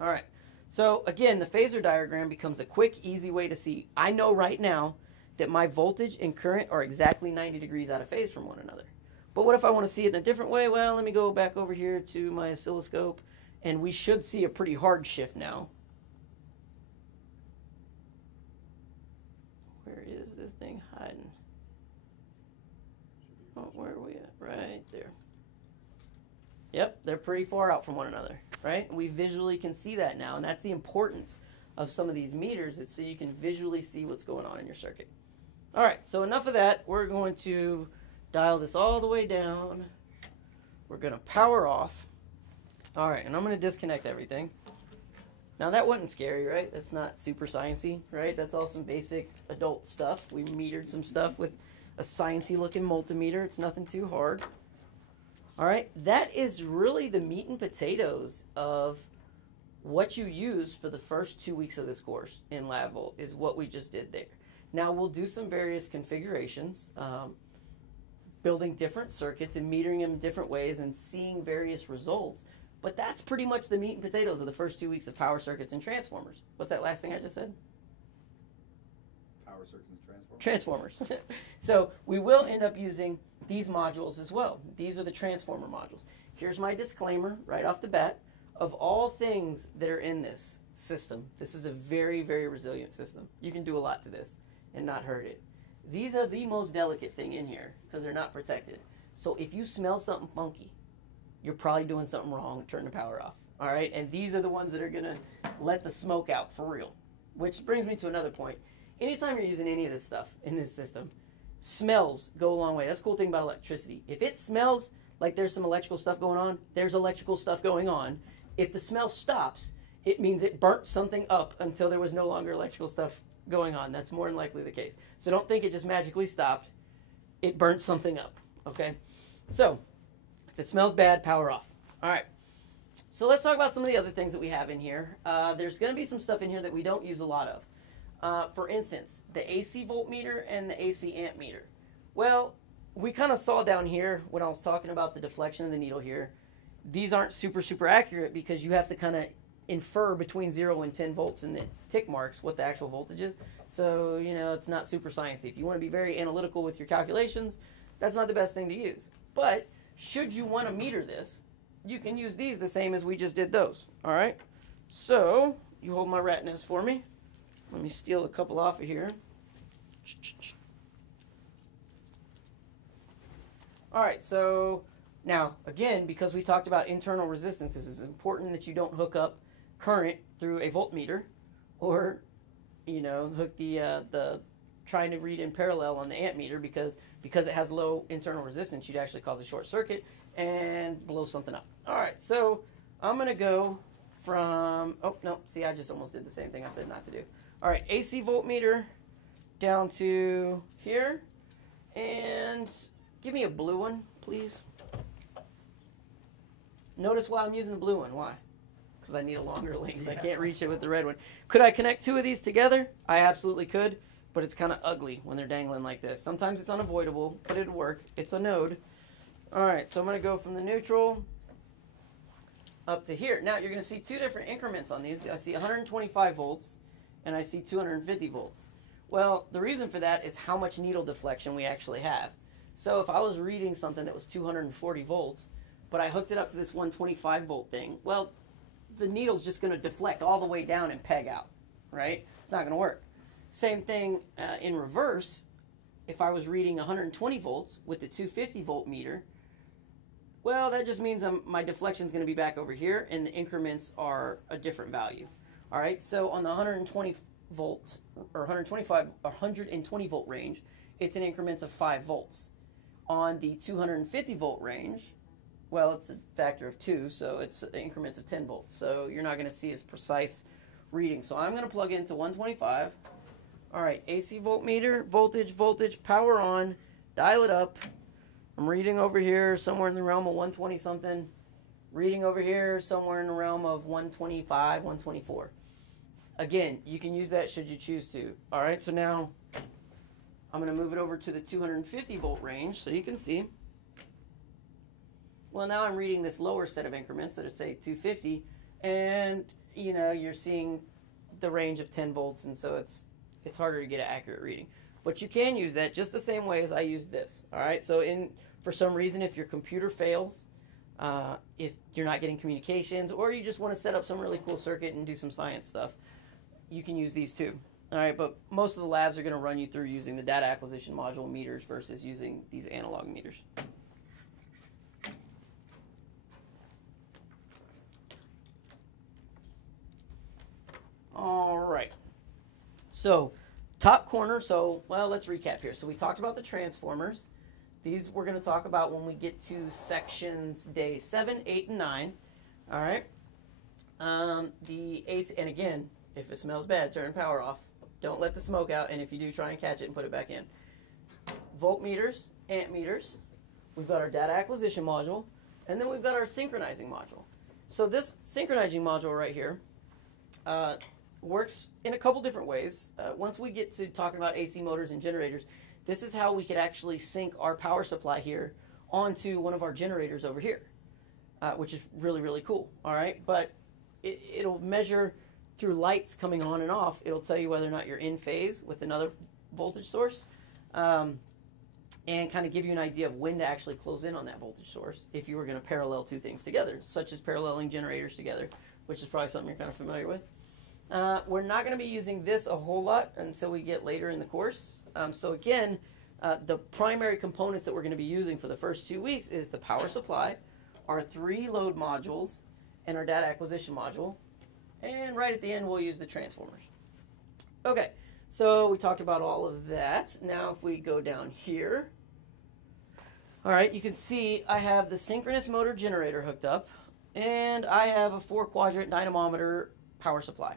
All right. So, again, the phasor diagram becomes a quick, easy way to see. I know right now that my voltage and current are exactly 90 degrees out of phase from one another. But what if I want to see it in a different way? Well, let me go back over here to my oscilloscope, and we should see a pretty hard shift now. Where is this thing hiding? Oh, where are we at? Right there. Yep, they're pretty far out from one another, right? We visually can see that now, and that's the importance of some of these meters. It's so you can visually see what's going on in your circuit. All right, so enough of that. We're going to dial this all the way down. We're going to power off. All right, and I'm going to disconnect everything. Now, that wasn't scary, right? That's not super sciencey, right? That's all some basic adult stuff. We metered some stuff with a sciencey-looking multimeter. It's nothing too hard. All right, that is really the meat and potatoes of what you use for the first 2 weeks of this course in LabVolt is what we just did there. Now, we'll do some various configurations, building different circuits and metering them in different ways and seeing various results. But that's pretty much the meat and potatoes of the first 2 weeks of power circuits and transformers. What's that last thing I just said? Power circuits and transformers. Transformers. So we will end up using these modules as well. These are the transformer modules. Here's my disclaimer right off the bat. Of all things that are in this system, this is a very, very resilient system. You can do a lot to this and not hurt it. These are the most delicate thing in here because they're not protected. So if you smell something funky, you're probably doing something wrong. Turn the power off. All right? And these are the ones that are going to let the smoke out for real. Which brings me to another point. Anytime you're using any of this stuff in this system, smells go a long way. That's the cool thing about electricity. If it smells like there's some electrical stuff going on, there's electrical stuff going on. If the smell stops, it means it burnt something up until there was no longer electrical stuff going on. That's more than likely the case. So don't think it just magically stopped. It burnt something up, okay? So, if it smells bad, power off. All right. So let's talk about some of the other things that we have in here. There's going to be some stuff in here that we don't use a lot of. For instance, the AC voltmeter and the AC amp meter. Well, we kind of saw down here when I was talking about the deflection of the needle here. These aren't super, super accurate because you have to kind of infer between 0 and 10 volts in the tick marks what the actual voltage is. So, you know, it's not super sciencey. If you want to be very analytical with your calculations, that's not the best thing to use. But should you want to meter this, you can use these the same as we just did those. All right? So, you hold my rat nest for me. Let me steal a couple off of here. All right, so now, again, because we talked about internal resistance, it's important that you don't hook up current through a voltmeter or, you know, hook the trying to read in parallel on the amp meter because it has low internal resistance, you'd actually cause a short circuit and blow something up. All right, so I'm going to go from, oh, no, see, I just almost did the same thing I said not to do. All right, AC voltmeter down to here, and give me a blue one, please. Notice why I'm using the blue one. Why? Because I need a longer length. I can't reach it with the red one. Could I connect two of these together? I absolutely could, but it's kind of ugly when they're dangling like this. Sometimes it's unavoidable, but it'd work. It's a node. All right, so I'm going to go from the neutral up to here. Now, you're going to see two different increments on these. I see 125 volts, and I see 250 volts. Well, the reason for that is how much needle deflection we actually have. So if I was reading something that was 240 volts, but I hooked it up to this 125 volt thing, well, the needle's just going to deflect all the way down and peg out, right? It's not going to work. Same thing in reverse. If I was reading 120 volts with the 250 volt meter, well, that just means my deflection is going to be back over here, and the increments are a different value. All right, so on the 120 volt or 120 volt range, it's in increments of 5 volts. On the 250 volt range, well, it's a factor of 2, so it's increments of 10 volts. So you're not going to see as precise reading. So I'm going to plug into 125. All right, AC voltmeter, voltage, power on, dial it up. I'm reading over here somewhere in the realm of 120 something. Reading over here somewhere in the realm of 125, 124. Again, you can use that should you choose to. All right, so now I'm going to move it over to the 250 volt range so you can see. Well, now I'm reading this lower set of increments that are, say, 250, and, you know, you're seeing the range of 10 volts, and so it's harder to get an accurate reading. But you can use that just the same way as I used this. All right, so for some reason, if your computer fails, if you're not getting communications, or you just want to set up some really cool circuit and do some science stuff, you can use these too. All right, but most of the labs are going to run you through using the data acquisition module meters versus using these analog meters. All right. So, top corner, well, let's recap here. So we talked about the transformers. These we're going to talk about when we get to sections day 7, 8, and 9. All right. The AC, and again, if it smells bad, turn power off. Don't let the smoke out, and if you do, try and catch it and put it back in. Voltmeters, amp meters. We've got our data acquisition module, and then we've got our synchronizing module. So this synchronizing module right here works in a couple different ways. Once we get to talking about AC motors and generators, this is how we could actually sync our power supply here onto one of our generators over here, which is really, really cool. All right, but it'll measure through lights coming on and off. It'll tell you whether or not you're in phase with another voltage source, and kind of give you an idea of when to actually close in on that voltage source if you were going to parallel two things together, such as paralleling generators together, which is probably something you're kind of familiar with. We're not going to be using this a whole lot until we get later in the course. So again, the primary components that we're going to be using for the first 2 weeks is the power supply, our 3 load modules, and our data acquisition module. And right at the end, we'll use the transformers. Okay, so we talked about all of that. Now if we go down here, all right, you can see I have the synchronous motor generator hooked up, and I have a 4-quadrant dynamometer power supply.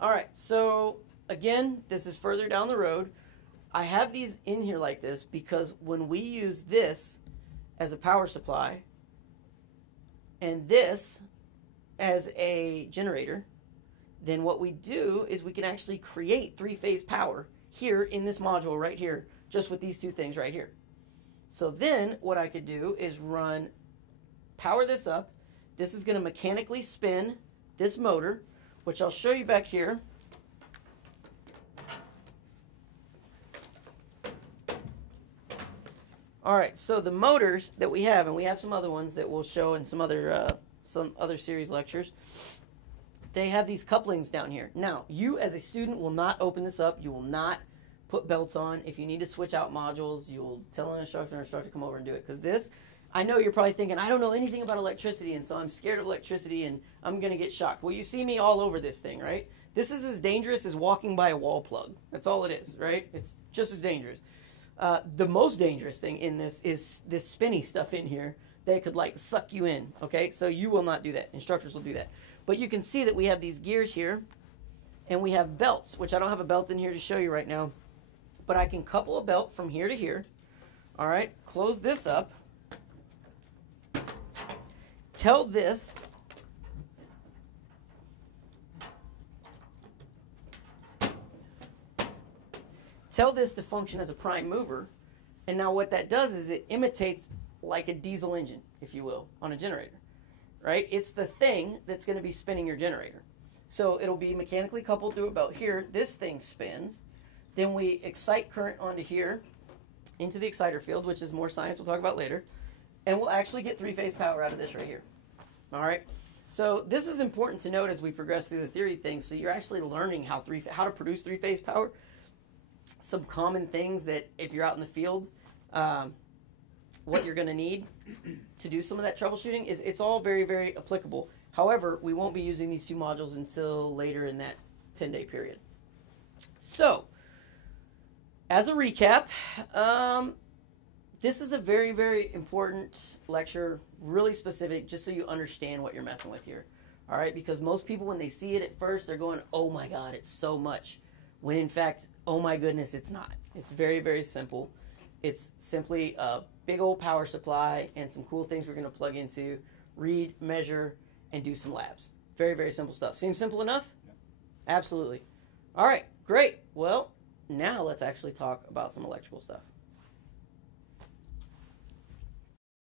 All right, so again, this is further down the road. I have these in here like this because when we use this as a power supply and this as a generator, then what we do is we can actually create 3-phase power here in this module right here, just with these 2 things right here. So then what I could do is power this up. This is going to mechanically spin this motor, which I'll show you back here. All right, so the motors that we have, and we have some other ones that we'll show in some other series lectures, they have these couplings down here. Now, you as a student will not open this up. You will not put belts on. If you need to switch out modules, you'll tell an instructor to come over and do it. Because this, I know you're probably thinking, I don't know anything about electricity, and so I'm scared of electricity, and I'm going to get shocked. Well, you see me all over this thing, right? This is as dangerous as walking by a wall plug. That's all it is, right? It's just as dangerous. The most dangerous thing in this is this spinny stuff in here that could, like, suck you in, okay? So you will not do that. Instructors will do that. But you can see that we have these gears here, and we have belts, which I don't have a belt in here to show you right now. But I can couple a belt from here to here. All right, close this up. Tell this to function as a prime mover. And now what that does is it imitates like a diesel engine, if you will, on a generator. right? It's the thing that's going to be spinning your generator. So it'll be mechanically coupled to about here. This thing spins. Then we excite current onto here into the exciter field, which is more science we'll talk about later. And we'll actually get three-phase power out of this right here. All right? So this is important to note as we progress through the theory things. So you're actually learning how to produce three-phase power. Some common things that if you're out in the field, what you're going to need to do some of that troubleshooting is it's all very, very applicable. However, we won't be using these two modules until later in that 10-day period. So, as a recap, this is a very, very important lecture, really specific, just so you understand what you're messing with here. All right, because most people, when they see it at first, they're going, oh my God, it's so much. When in fact, oh my goodness, it's not. It's very, very simple. It's simply a big old power supply and some cool things we're going to plug into, read, measure, and do some labs. Very, very simple stuff. Seems simple enough? Yeah. Absolutely. All right, great. Well, now let's actually talk about some electrical stuff.